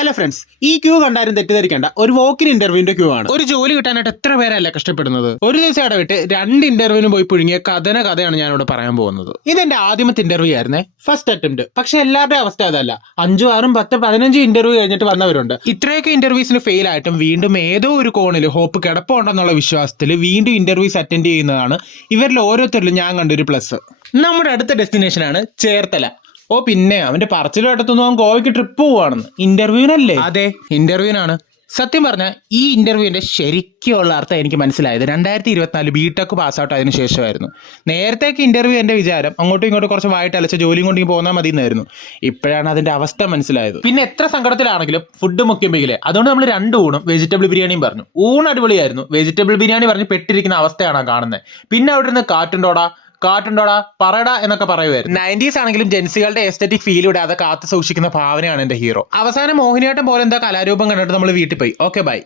Hello friends, ഈ Q കണ്ടാലും തെറ്റിദ്ധരിക്കേണ്ട ഒരു വോക്കിൻ ഇന്റർവ്യൂവിന്റെ ക്യൂ ആണ്. ഒരു ജോലി കിട്ടാനായിട്ട് എത്ര പേരല്ല കഷ്ടപ്പെടുന്നത്. ഒരു ദിവസം ഇടവിട്ട് 2 ഇന്റർവ്യൂവിന് പോയി പുഴുങ്ങിയ കഥയാണ് ഞാനിവിടെ പറയാൻ പോകുന്നത്. ഇതെന്റെ ആദ്യമത്തെ ഇന്റർവ്യൂ ആയിരുന്നേ, ഫസ്റ്റ് അറ്റംപ്റ്റ്. പക്ഷെ എല്ലാവരുടെയും അവസ്ഥ അതല്ല. 5, 6, 10, 15 ഇന്റർവ്യൂ കഴിഞ്ഞിട്ട് വന്നവരുണ്ട്. ഇത്രയൊക്കെ ഇന്റർവ്യൂസിന് ഫെയിൽ ആയിട്ടും വീണ്ടും ഏതോ ഒരു കോണിൽ ഹോപ്പ് കിടപ്പുണ്ടെന്നുള്ള വിശ്വാസത്തിൽ വീണ്ടും ഇന്റർവ്യൂസ് അറ്റൻഡ് ചെയ്യുന്നതാണ് ഇവരിൽ ഓരോരുത്തരിലും ഞാൻ കണ്ടൊരു പ്ലസ്. നമ്മുടെ അടുത്ത ഡെസ്റ്റിനേഷനാണ് ചേർത്തല. ഓ പിന്നെ അവന്റെ പറച്ചിലോട്ടത്തൊന്നും അവൻ ഗോവയ്ക്ക് ട്രിപ്പ് പോവാണെന്ന്. ഇന്റർവ്യൂവിനല്ലേ? അതെ, ഇന്റർവ്യൂവിനാണ്. സത്യം പറഞ്ഞാൽ ഈ ഇന്റർവ്യൂവിന്റെ ശരിക്കുള്ള അർത്ഥം എനിക്ക് മനസ്സിലായത് 2024 ബിടെക് പാസ് ഔട്ട് ആയതിനു ശേഷമായിരുന്നു. നേരത്തേക്ക് ഇന്റർവ്യൂ എന്റെ വിചാരം അങ്ങോട്ടും ഇങ്ങോട്ടും കുറച്ച് വായിട്ട് അലച്ച ജോലിയും കൊണ്ട് പോന്നാൽ മതി എന്നായിരുന്നു. ഇപ്പോഴാണ് അതിന്റെ അവസ്ഥ മനസ്സിലായത്. പിന്നെ എത്ര സങ്കടത്തിലാണെങ്കിലും ഫുഡ് മുഖ്യമല്ലേ, അതുകൊണ്ട് നമ്മൾ 2 ഊണും വെജിറ്റബിൾ ബിരിയാണിയും പറഞ്ഞു. ഊണ് അടിപൊളിയായിരുന്നു. വെജിറ്റബിൾ ബിരിയാണി പറഞ്ഞ് പെട്ടിരിക്കുന്ന അവസ്ഥയാണ് കാണുന്നത്. പിന്നെ അവിടെ നിന്ന് കാറ്റുണ്ടോടാ പറയടാ എന്നൊക്കെ പറയുമായിരുന്നു. 90s ആണെങ്കിലും ജെൻസികളുടെ എസ്തെറ്റിക് ഫീൽ ഇടാതെ കാത്തു സൂക്ഷിക്കുന്ന ഭാവനയാണ് എന്റെ ഹീറോ. അവസാനം മോഹിനിയാട്ടം പോലെ എന്താ കലാരൂപം കണ്ടിട്ട് നമ്മൾ വീട്ടിൽ പോയി. Okay bye.